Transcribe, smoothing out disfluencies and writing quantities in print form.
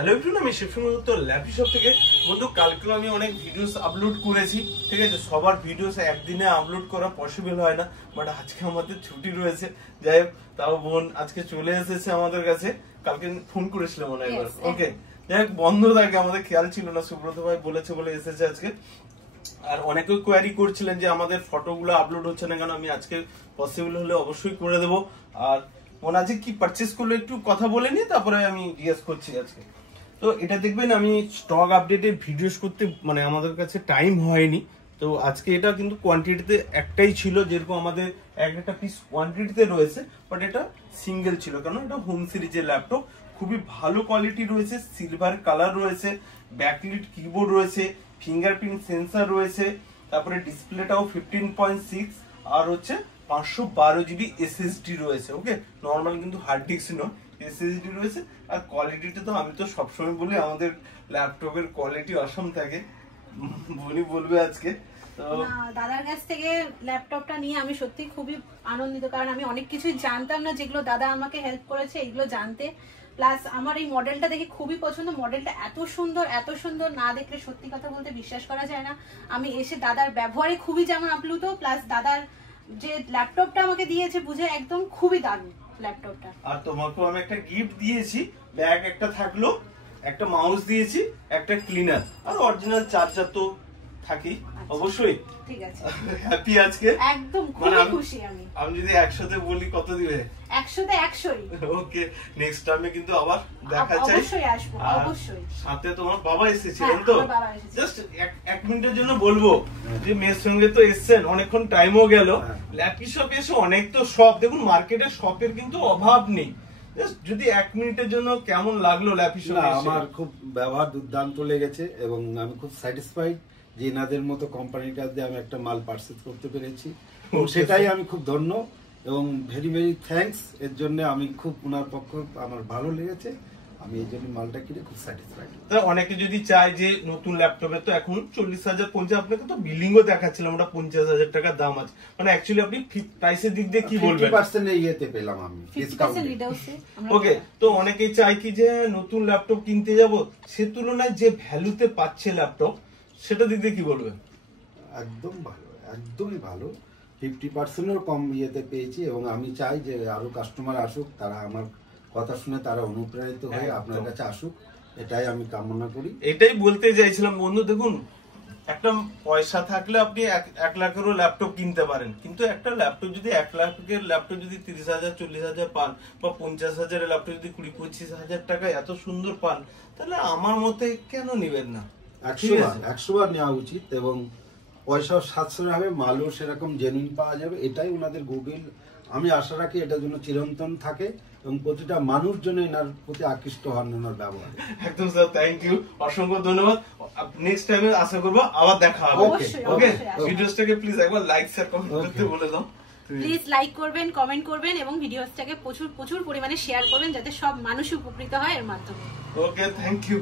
Hello everyone, আমি Shibsamudra lappy shop থেকে। বন্ধু, কালকেও আমি অনেক ভিডিওস আপলোড করেছি, ঠিক আছে। সবার ভিডিওস একদিনে আপলোড করা পসিবল হয় না, বাট আজকে আমাদের ছুটি রয়েছে। যাই হোক, তাও বোন আজকে চলে এসেছে আমাদের কাছে। কালকে ফোন করেছিলাম মনে হয়, ওকে। যাই হোক, বন্ধ থাকে, আমাদের খেয়াল ছিল না, সুব্রত ভাই বলেছে বলে এসেছে আজকে। আর অনেকেও কোয়ারি করছিলেন যে আমাদের ফটোগুলো আপলোড হচ্ছে না কেন। আমি আজকে পসিবল হলে অবশ্যই করে দেবো। আর মনে আছে কি পারচেস করলে একটু কথা বলে নিয়ে তারপরে আমি জিজ্ঞেস করছি আজকে। তো এটা দেখবেন, আমি স্টক আপডেটের ভিডিওস করতে মানে আমাদের কাছে টাইম হয়নি। তো আজকে এটা কিন্তু কোয়ান্টিটিতে একটাই ছিল, যেরকম আমাদের একটা পিস কোয়ান্টিটিতে রয়েছে, বাট এটা সিঙ্গেল ছিল, কারণ এটা হোম সিরিজের ল্যাপটপ। খুবই ভালো কোয়ালিটি রয়েছে, সিলভার কালার রয়েছে, ব্যাকলিট কিবোর্ড রয়েছে, ফিঙ্গারপ্রিন্ট সেন্সর রয়েছে, তারপরে ডিসপ্লেটাও 15.6 আর হচ্ছে 512 জিবি এসএসডি রয়েছে। ওকে, নর্মাল কিন্তু হার্ড ডিস্ক নয়, এসএসডি রয়েছে। আর কোয়ালিটিটা তো আমি তো সবসময় বলি আমাদের ল্যাপটপের কোয়ালিটি অসম থাকে, বলি বলবে আজকে। তো দাদার কাছ থেকে ল্যাপটপটা নিয়ে আমি সত্যি খুবই আনন্দিত, কারণ আমি অনেক কিছুই জানতাম না, যেগুলো দাদা আমাকে হেল্প করেছে এগুলো জানতে। প্লাস আমার এই মডেলটা দেখে খুবই পছন্দ। মডেলটা এত সুন্দর না দেখলে সত্যি কথা বলতে বিশ্বাস করা যায় না। আমি এসে দাদার ব্যবহারে খুবই যেমন আপ্লুত, প্লাস দাদার যে ল্যাপটপটা আমাকে দিয়েছে বুঝে একদম খুবই দারুণ ল্যাপটপটা। আর তোমাকেও আমি একটা গিফট দিয়েছি, ব্যাগ একটা থাকলো, একটা মাউস দিয়েছি, একটা ক্লিনার, আর অরিজিনাল চার্জার তো থাকি অবশ্যই। ঠিক আছে, হ্যাপি আজকে একদম খুবই খুশি। আমি যদি একসাথে বলি কত দিবে? 100তে 100ই। ওকে, নেক্সট টাইমে কিন্তু আবার দেখা চাই, অবশ্যই আসবো, অবশ্যই। সাথে তোমার বাবা এসেছিলেন তো? জাস্ট এক মিনিটের জন্য বলবো যে মেয়ের সঙ্গে তো এসেছেন, অনেকক্ষণ টাইমও গেল। ল্যাপি শপে এসে অনেক তো শপ, দেখুন মার্কেটে শপের কিন্তু অভাব নেই। যদি 1 মিনিটের জন্য কেমন লাগলো ল্যাপি শপে? আমার খুব ব্যবহার দুর্দান্ত লেগেছে এবং আমি খুব স্যাটিসফাইড যে এনাদের মতো কোম্পানির কাছ দিয়ে আমি একটা মাল পারচেজ করতে পেরেছি। সেটাই আমি খুব ধন্য এবং ভেরি ভেরি থ্যাঙ্কস এর জন্য। আমি খুব ওনার পক্ষ আমার ভালো লেগেছে, আমি এই জন্য মালটা কিনে খুব স্যাটিসফাইড। অনেকে যদি চায় যে নতুন ল্যাপটপে তো এখন 40,000 50, আপনাকে তো বিলিংও দেখাচ্ছিলাম, ওটা 50,000 টাকা দাম আছে। মানে অ্যাকচুয়ালি আপনি প্রাইসের দিক দিয়ে কি বলবেন? 50% ইয়েতে পেলাম আমি ডিসকাউন্ট। ওকে, তো অনেকেই চায় কি যে নতুন ল্যাপটপ কিনতে যাব, সে তুলনায় যে ভ্যালুতে পাচ্ছে ল্যাপটপ, সেটা দিক দিয়ে কি বলবেন? একদম ভালো, একদমই ভালো। 50%-এরও কম ইয়েতে পেয়েছি এবং আমি চাই যে আরো কাস্টমার আসুক, তারা আমার কথা শুনে তারা অনুপ্রাণিত হয়ে আপনার কাছে আসুক, এটাই আমি কামনা করি। এটাই বলতে চাইছিলাম বন্ধু। দেখুন, একটা পয়সা থাকলে আপনি 1 লাখেরও ল্যাপটপ কিনতে পারেন, কিন্তু একটা ল্যাপটপ যদি 1 লাখের ল্যাপটপ যদি 30,000 40,000 পান, বা 50,000 ল্যাপটপ যদি 20-25,000 টাকায় এত সুন্দর পান, তাহলে আমার মতে কেন নিবেন না? 100 বার নেওয়া উচিত এবং পয়সাও সাশ্রয় হবে, মালও সেরকম জেনুইন পাওয়া যাবে। এটাই ওনাদের গুগল। আমি আশা রাখি এটার জন্য চিরন্তন থাকে এবং প্রতিটা মানুষ যেন এনার প্রতি আকৃষ্ট হন ওনার ব্যবহার। একদম স্যার, থ্যাংক ইউ, অসংখ্য ধন্যবাদ। নেক্সট টাইমে আশা করবো আবার দেখা হবে। ওকে, ভিডিওসটাকে প্লিজ একবার লাইক শেয়ার কমেন্ট করতে বলে দাও। প্লিজ লাইক করবেন, কমেন্ট করবেন এবং ভিডিওসটাকে প্রচুর পরিমাণে শেয়ার করবেন, যাতে সব মানুষ উপকৃত হয় এর মাধ্যমে। ওকে, থ্যাংক ইউ।